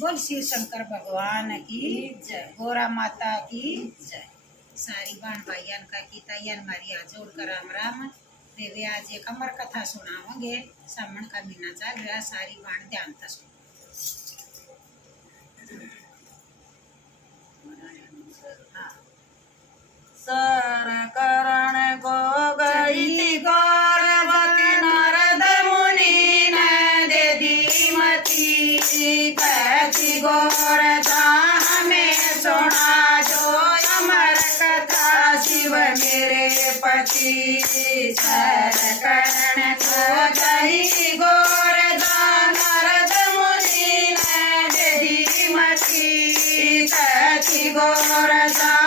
बोल शिव शंकर भगवान की जय, गोरा माता की जय। सारी बहन भाइयन का की तैयार मारी आ जोड़कर राम राम। देवे आज एक अमर कथा सुनाओगे। सावन का महीना चल रहा, सारी बहन ध्यान से सुनो। सरकरण गो गई गौरवती नारद मुनि ने दे दी मती। कहती गोरधा हमें सुना जो अमर कथा शिव मेरे पति। सरकरण गो गई गोरधा नारद मुनि ने दे दी मती। कहती गोरधा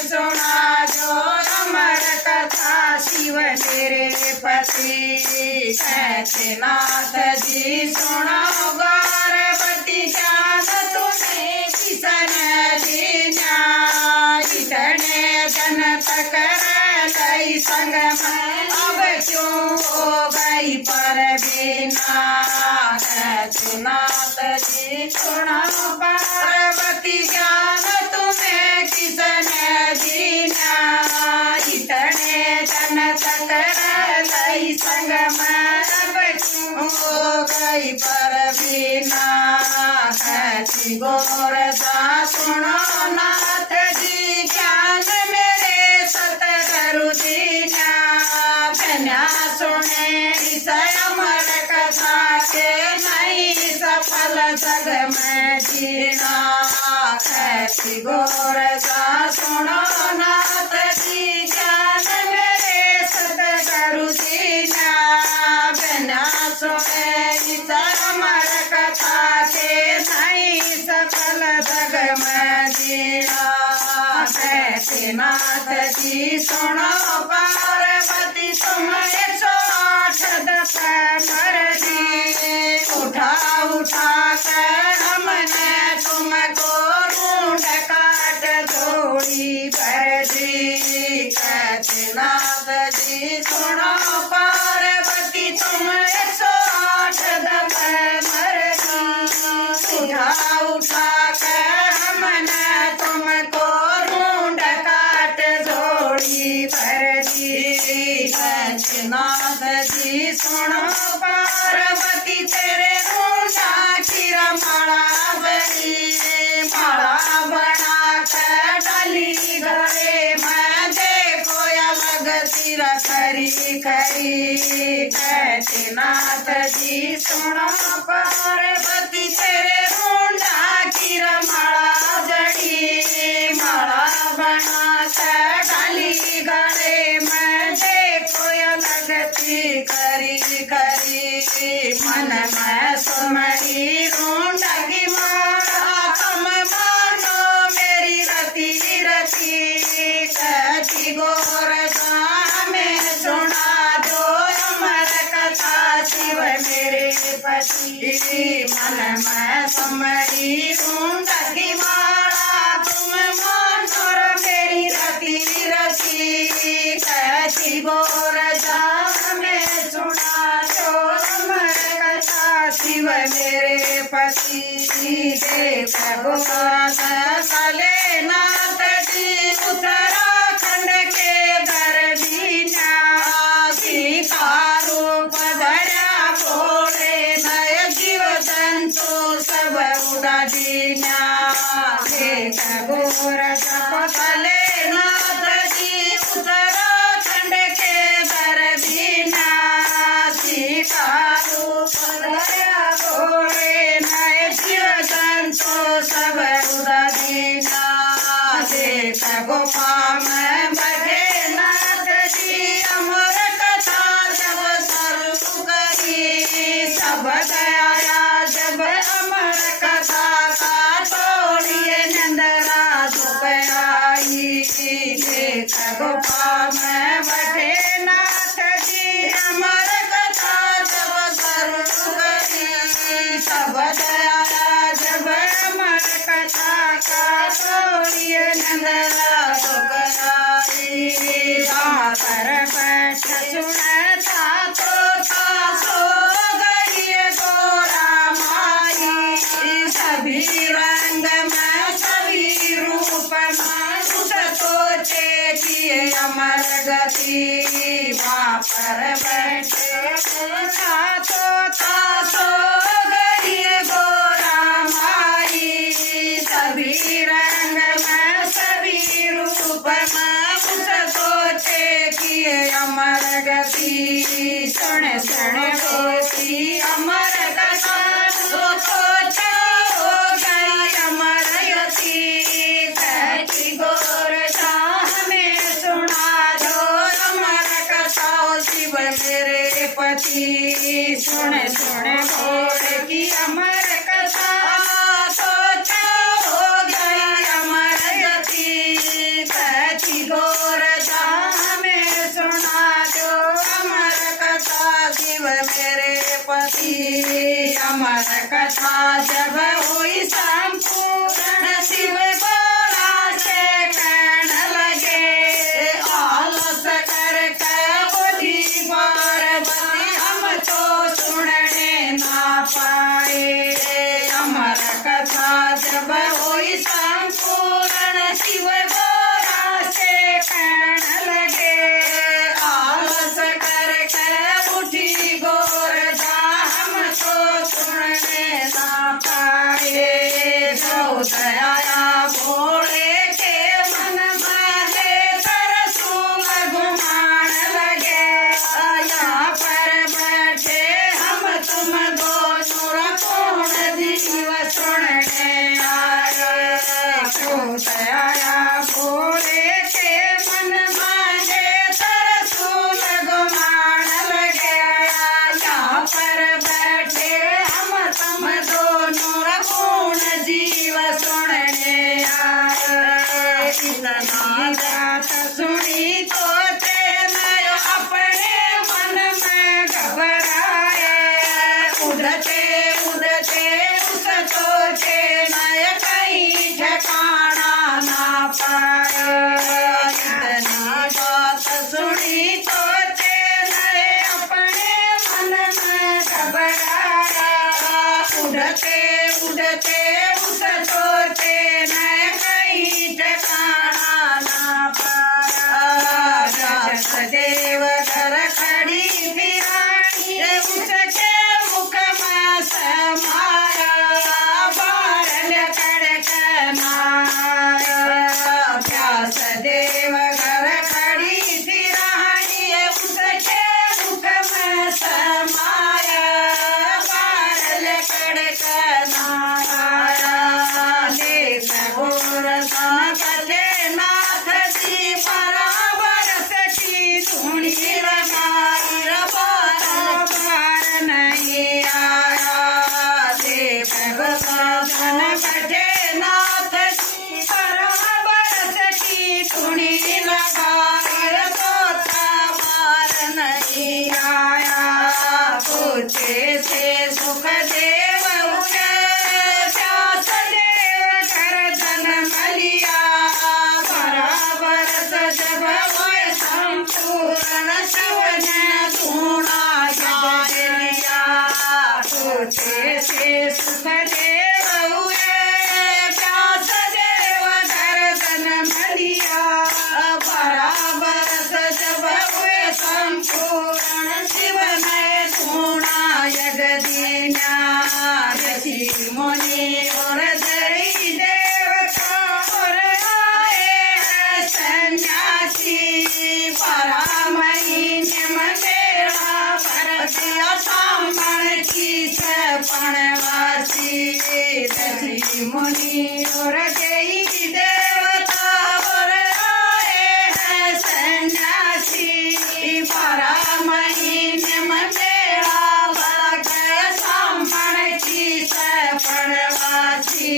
सुना जो अमर कथा शिव मेरे पति। कहते नाथ जी सुनो गौरवती ज्ञान तुम्हें किसन दीना। इतने जन तक लई संग में अब क्यों हो गई पर बिना। कहते नाथ जी सुनो पार्वती ज्ञान तुम्हें किसन दीना। इतने जन तक लई संग में अब क्यों हो गई पर बिना। कहती गोरधा सुनो नाथ जी ज्ञान मेरे सतगुरु दीना। बिना सुने इस अमर कथा के नहीं सफल जग में जीना। कहती गोरधा सुनो नाथ जी ज्ञान मेरे सतगुरु दीना। बिना सुने इस अमर कथा के नहीं सफल जग में जीना। कहते नाथ जी सुनो पार्वती तुम 108 दस मर्जी। उठा उठा कर हमने तुमको रूंढ काट थोड़ी भरजी। कहते नाथ जी सुनो पार्वती तुम 108 दस मर्जी। उठा उठा कर हमने तुमको रूंढ काट थोड़ी भरजी। कहते नाथ जी सुनो पार्वती तेरे रूंढा की माला बनी। माला बना कर डाली गले में देखो अलग सिर खरी खरी। कहते नाथ जी सुनो पार्वती तेरे रूंढा की माला जड़ी। माला बना कर डाली गले में देखो अलग सी खरी खरी। मन में सुमरी रूंढा की माला तुम मानो मेरी रति रति। कहती गोरधा हमें सुना जो अमर कथा शिव मेरे पति। मन में सुमरी रूंढा की माला तुम मानो मेरी रति रति। कहती गोरधा हमें सुना जो अमर कथा शिव मेरे पति। देव भगवान काले नाथ जी उत्तराखंड के दरदीना। सीता रूप धरा भोले नय जीव जंतु सब उड़ा दीना। देव गोरधा काले नाथ जी उत्तराखंड के दरदीना। सीता रूप धरा भोले नय जीव जंतु सब उड़ा दीना। देख गुफा में बैठे नाथ जी अमर कथा जब शुरू करी। सब गया जब अमर कथा का तोड़िए नंदरा दुख आई। देख गुफा में बैठे नाथ जी अमर कथा जब शुरू करी। सब गया जब अमर कथा का तोड़िए नंदरा दुख पति वहाँ पर बैठे तासो गई गोरा माई सभी रंग में सभी रूप में उस सोचे कि अमर गति सुन सुन होती अमर कथा सोचा हो गई अमर यति कहती गोरखा हमें सुना दो अमर कथा शिव मेरे पति सुन सुन घोर की अमर कथा सोचा हो गई अमर यति कहती गोरखा हमें सुना दो अमर कथा शिव मेरे पति अमर कथा जब हुई संपूर्ण शिव बोला से कहने लगे आलस करके बुद्धि पार्वती हम तो सुनने ना पाए अमर कथा जब हुई संपूर्ण शिव बोला से कहने लगे आलस करके बुद्धि गोरखा हम तो सुनने ना पाए दया भोले के मन में तरसुम घुमान लगे यहाँ पर बैठे हम तुम दोनों पूर्ण जीव सुनने आए दया भोले के मन में तरसुम घुमान लगे यहाँ पर बैठे हम तुम दोनों पूर्ण जीव सुनने आए इतना बात सुनी तो तेरे अपने मन में घबराए उड़ते उड़ते उस सोचे नय कहीं ठिकाना ना पाए इतना बात सुनी तो तेरे अपने मन में घबराया उड़ते उड़ते उस सोचे न कहीं ठिकाना ना पाया देव घर खड़ी थी रानी उसके मुख में समाया बारल कड़कना प्यास देव घर खड़ी थी रानी उसके मुख में समाया बारल कड़कना देख घोर कले नाथ जी बराबर सची धुनी लगाई बार नहीं आया देव गोधन कटे नाथ जी बराबर सची धुनी लगाई बार नहीं आया पूछे से सुख देव हुए प्यास देव गर्दन मलिया बराबर सजब हुए संपूर्ण शिव ने धूना लिया पूछे से सुख देव हुए प्यास देव गर्दन मलिया बराबर सजब हुए संपूर्ण शिव ने धूना यग दीना ऋषि मुनि और दरी देवता और आए हैं सन्यासी परामहीन मेरा भर दिया सामण की सपणवासी ऋषि मुनि और दरी देवता और आए हैं सन्यासी परामहीन मेरा भर सामण की सपणवासी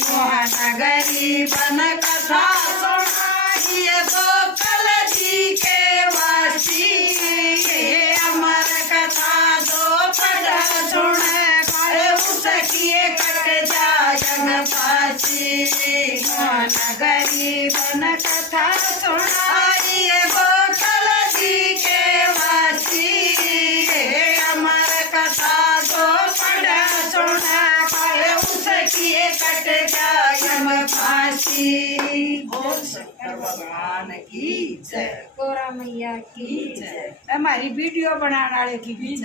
मोहनगरी बन कथा सुनाइए गोपाल जी के वासी ये अमर कथा दो पद सुन उसकी कट जायन फांसी मोहनगरी बन कथा सुनाइए गोपाल जी के वासी ये अमर कथा दो पद सुन उसकी कट जायन फांसी वासी बोल शंकर भगवान की जय गोरा मैया की जय हमारी वीडियो बनाने वाले की भी जय।